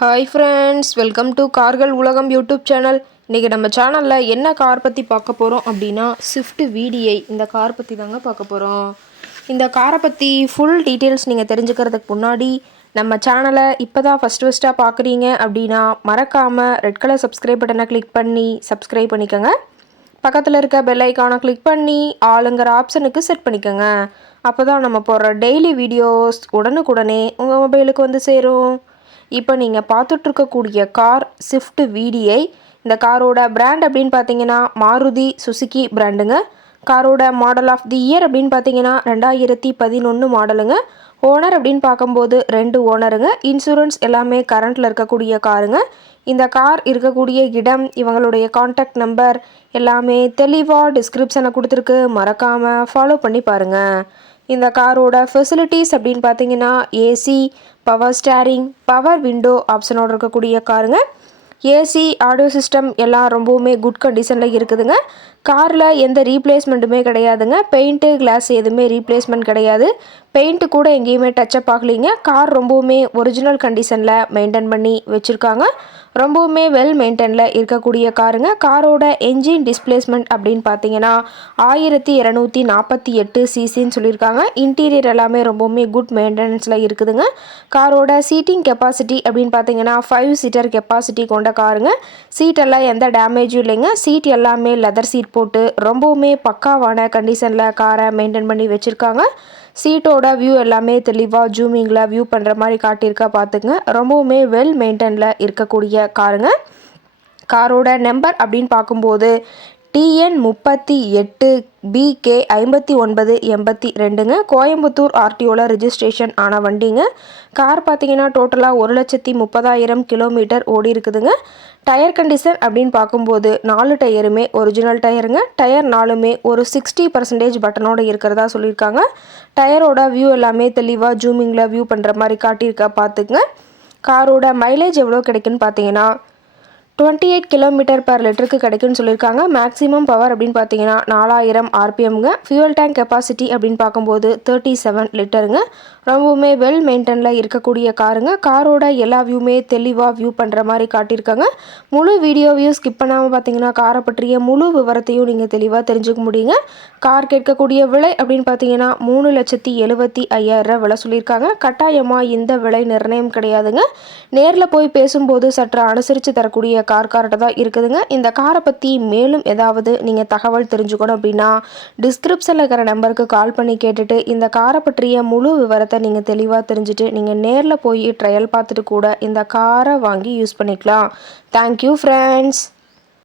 Hi friends, welcome to கார்கள் உலகம் YouTube channel. இன்றைக்கி நம்ம சேனலில் என்ன கார் பற்றி பார்க்க போகிறோம் அப்படின்னா ஸ்விஃப்ட் VDI இந்த கார் பற்றி தாங்க பார்க்க போகிறோம். இந்த காரை பற்றி ஃபுல் டீட்டெயில்ஸ் நீங்கள் தெரிஞ்சுக்கிறதுக்கு முன்னாடி நம்ம சேனலை இப்போ தான் ஃபஸ்ட்டாக பார்க்குறீங்க அப்படின்னா மறக்காமல் ரெட் கலர் சப்ஸ்கிரைப் பட்டனை கிளிக் பண்ணி சப்ஸ்கிரைப் பண்ணிக்கோங்க. பக்கத்தில் இருக்க பெல் ஐக்கானை கிளிக் பண்ணி ஆளுங்கிற ஆப்ஷனுக்கு செட் பண்ணிக்கோங்க. அப்போ தான் நம்ம போடுற டெய்லி வீடியோஸ் உடனுக்குடனே உங்கள் மொபைலுக்கு வந்து சேரும். இப்போ நீங்கள் பார்த்துட்ருக்கக்கூடிய கார் ஸ்விஃப்ட் VDI. இந்த காரோட பிராண்ட் அப்படின்னு பார்த்தீங்கன்னா மாருதி சுசுகி பிராண்டுங்க. காரோட மாடல் ஆஃப் தி இயர் அப்படின்னு பார்த்தீங்கன்னா 2011 மாடலுங்க. ஓனர் அப்படின்னு பார்க்கும்போது 2 ஓனருங்க. இன்சூரன்ஸ் எல்லாமே கரண்ட்டில் இருக்கக்கூடிய காருங்க. இந்த கார் இருக்கக்கூடிய இடம், இவங்களுடைய காண்டாக்ட் நம்பர் எல்லாமே தெளிவாக டிஸ்கிரிப்ஷனை கொடுத்துருக்கு. மறக்காமல் ஃபாலோ பண்ணி பாருங்கள். இந்த காரோட ஃபெசிலிட்டிஸ் அப்படின்னு பார்த்தீங்கன்னா AC, power steering, power window ஆப்ஷனோடு இருக்கக்கூடிய காருங்க. ஏசி, ஆடியோ சிஸ்டம் எல்லாம் ரொம்பவுமே குட் கண்டிஷனில் இருக்குதுங்க. காரில் எந்த ரீப்ளேஸ்மெண்ட்டுமே கிடையாதுங்க. பெயிண்ட்டு, கிளாஸ் எதுவுமே ரீப்ளேஸ்மெண்ட் கிடையாது. பெயிண்ட்டு கூட எங்கேயுமே டச்சப் ஆகலைங்க. கார் ரொம்பவுமே ஒரிஜினல் கண்டிஷனில் மெயின்டைன் பண்ணி வச்சுருக்காங்க. ரொம்பவுமே வெல் மெயின்டைனில் இருக்கக்கூடிய காருங்க. காரோட என்ஜின் டிஸ்பிளேஸ்மெண்ட் அப்படின்னு பார்த்தீங்கன்னா 1248 சிசின்னு சொல்லியிருக்காங்க. இன்டீரியர் எல்லாமே ரொம்பவுமே குட் மெயின்டெனன்ஸில் இருக்குதுங்க. காரோட சீட்டிங் கெப்பாசிட்டி அப்படின்னு பார்த்தீங்கன்னா 5 சீட்டர் கெப்பாசிட்டி கொண்ட காருங்க. சீட்டெல்லாம் எந்த டேமேஜும் இல்லைங்க. சீட் எல்லாமே லெதர் சீட் போட்டு ரொம்பவுமே பக்காவான கண்டிஷனில் காரை மெயின்டைன் பண்ணி வச்சுருக்காங்க. சீட்டோட வியூ எல்லாமே தெளிவாக ஜூமிங்கில் வியூ பண்ணுற மாதிரி காட்டியிருக்கா பார்த்துங்க. ரொம்பவுமே வெல் மெயின்டைனில் இருக்கக்கூடிய காருங்க. காரோட நம்பர் அப்படின்னு பார்க்கும்போது TN 38 BK 5982ங்க. கோயம்புத்தூர் RTOவில் ரிஜிஸ்ட்ரேஷன் ஆன வண்டிங்க. கார் பார்த்தீங்கன்னா டோட்டலாக 1,30,000 கிலோமீட்டர் ஓடி இருக்குதுங்க. டயர் கண்டிஷன் அப்படின்னு பார்க்கும்போது 4 டயருமே ஒரிஜினல் டயருங்க. டயர் 4மே ஒரு 60% பட்டனோடு இருக்கிறதா சொல்லியிருக்காங்க. டயரோட வியூ எல்லாமே தெளிவாக ஜூமிங்கில் வியூ பண்ணுற மாதிரி காட்டியிருக்கா பார்த்துக்குங்க. காரோட மைலேஜ் எவ்வளோ கிடைக்குன்னு பார்த்தீங்கன்னா 28 கிலோமீட்டர் பர் லிட்டருக்கு கிடைக்குன்னு சொல்லியிருக்காங்க. மேக்ஸிமம் பவர் அப்படின்னு பார்த்தீங்கன்னா 4000 RPMங்க. ஃபியூல் டேங்க் கெப்பாசிட்டி அப்படின்னு பார்க்கும்போது 37 லிட்டருங்க. ரொம்பவுமே வெல் மெயின்டெனில் இருக்கக்கூடிய காருங்க. காரோட எல்லா வியூமே தெளிவாக வியூ பண்ணுற மாதிரி காட்டியிருக்காங்க. முழு வீடியோவையும் ஸ்கிப் பண்ணாமல் பார்த்தீங்கன்னா காரை பற்றிய முழு விவரத்தையும் நீங்கள் தெளிவாக தெரிஞ்சுக்க முடியுங்க. கார் கேட்கக்கூடிய விலை அப்படின்னு பார்த்தீங்கன்னா 3,75,000 விலை சொல்லியிருக்காங்க. கட்டாயமாக இந்த விலை நிர்ணயம் கிடையாதுங்க. நேரில் போய் பேசும்போது சற்று அனுசரித்து தரக்கூடிய கார்கிட்ட தான் இருக்குதுங்க. இந்த காரை பற்றி மேலும் ஏதாவது நீங்கள் தகவல் தெரிஞ்சுக்கணும் அப்படின்னா டிஸ்கிரிப்ஷனில் இருக்கிற நம்பருக்கு கால் பண்ணி கேட்டுட்டு இந்த காரை பற்றிய முழு விவரத்தை நீங்கள் தெளிவாக தெரிஞ்சுட்டு நீங்கள் நேரில் போய் ட்ரையல் பார்த்துட்டு கூட இந்த காரை வாங்கி யூஸ் பண்ணிக்கலாம். Thank you friends.